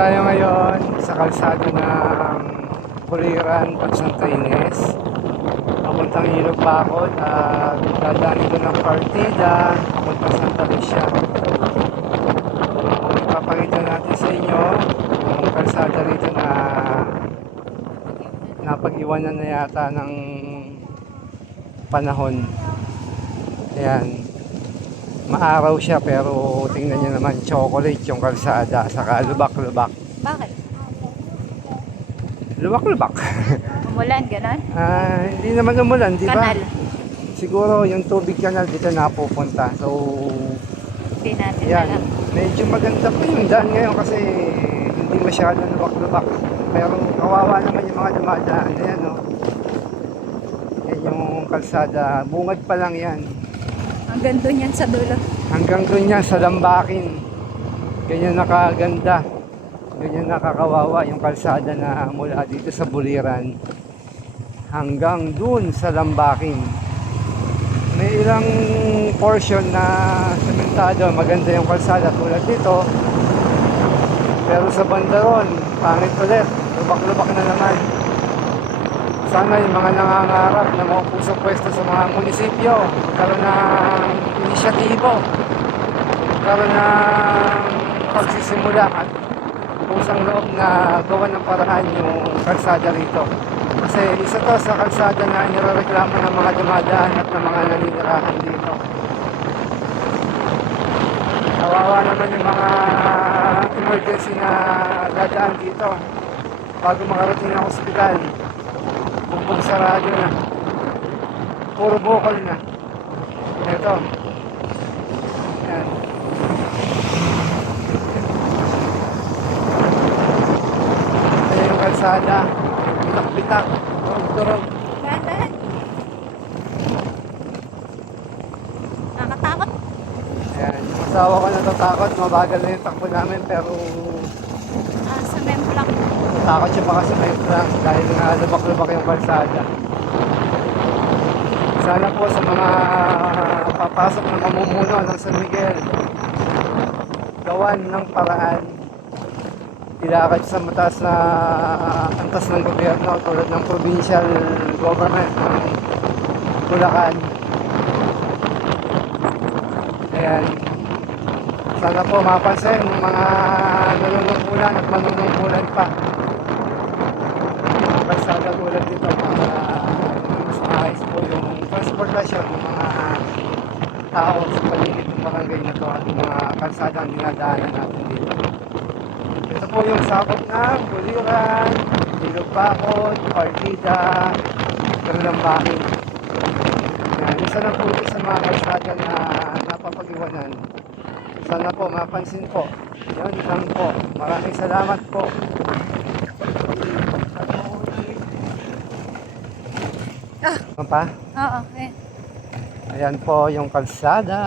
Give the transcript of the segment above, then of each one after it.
tayo ngayon sa kalsada ng Buliran at Santa Ines. Papuntang Ilog Bacol at dadaan ito ng partida papuntang Santa Lucia. Ipapakita natin sa inyo yung kalsada rito na napag-iwanan na yata ng panahon. Ayan. Maaraw siya pero tingnan niyo naman, chocolate yung kalsada, saka lubak-lubak. Bakit? Lubak-lubak. Umulan, gano'n? Hindi naman umulan, di ba? Kanal. Siguro yung tubig kanal dito napupunta. So, Hindi natin yan. alam. Medyo maganda po yung daan ngayon kasi hindi masyado lubak-lubak. Pero kawawa naman yung mga dumadaan. Ayan, no? Yan yung kalsada. Bungad pa lang yan. Hanggang doon yan sa dulo. Hanggang doon yan sa Lambakin. Ganyan nakaganda. Ganyan nakakawawa yung kalsada na mula dito sa Buliran hanggang doon sa Lambakin. May ilang portion na sementado, maganda yung kalsada tulad dito. Pero sa bandaron, pangit ulit. Lubak-lubak na naman. Sana yung mga nangangarap na maupo sa pwesto sa mga munisipyo, magkaroon ng inisyatibo, magkaroon ng pagsisimula at pusang loob na gawa ng paraan yung kalsada rito. Kasi isa to sa kalsada na inireklamo ng mga dumadaan at ng mga naninirahan dito. Kawawa naman yung mga emergency na dadaan dito bago makarating ng ospital. Bumbong sarado na. Puro bukol na. Ito. Yan. Ito yung kalsada. Bitak-bitak. Turog-turog. Dahan-dahan. Nakakatakot. Ayan. Yung asawa ko natatakot. Mabagal na yung takbo namin pero Sa Memplak. takot siya baka sa may plan dahil nga lubak-lubak yung kalsada. Sana po sa mga papasok na mamumuno ng San Miguel, gawan ng paraan, ilakad sa mataas na antas ng gobyerno tulad ng provincial government ng Bulacan. Ayan. Sana po mapansin ng mga nanunungkulan at manunungkulan pa. Kalsada tulad dito para mas maayos po yung transportasyon ng mga tao sa paligid ng barangay na ito at yung mga kalsada ang dinadaanan natin dito. Ito po yung sakop ng Buliran, Ilog Bacol, Partida, Lambakin. Isa na po ito sa mga kalsada na napapag-iwanan. Sana po mapansin po. Yun lang po. Maraming salamat po. Ano pa? Oo, Ayan po yung kalsada.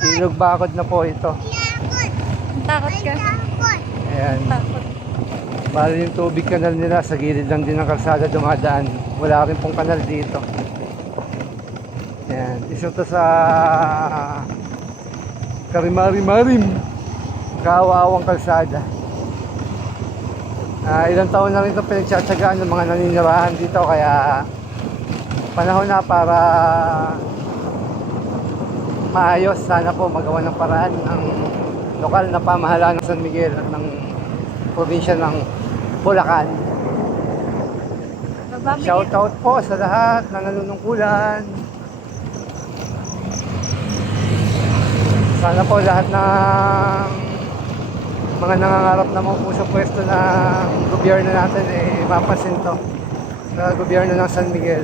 Ilog Bacol na po ito. Takot ka. Ayan. Takot. Bali yung tubig kanal nila sa gilid lang din ng kalsada dumadaan. Wala rin pong kanal dito. Ayan. Isa to sa Karimari-marim. Kaawawang kalsada. Ilang taon na rin ito pinagtsatsagaan ng mga naninirahan dito kaya panahon na para maayos. Sana po magawa ng paraan ng lokal na pamahalaan ng San Miguel at ng probinsya ng Bulacan. Shout out po sa lahat na nanunungkulan. Sana po lahat ng mga nangangarap na maupo sa pwesto ng gobyerno natin mapasin to sa gobyerno ng San Miguel.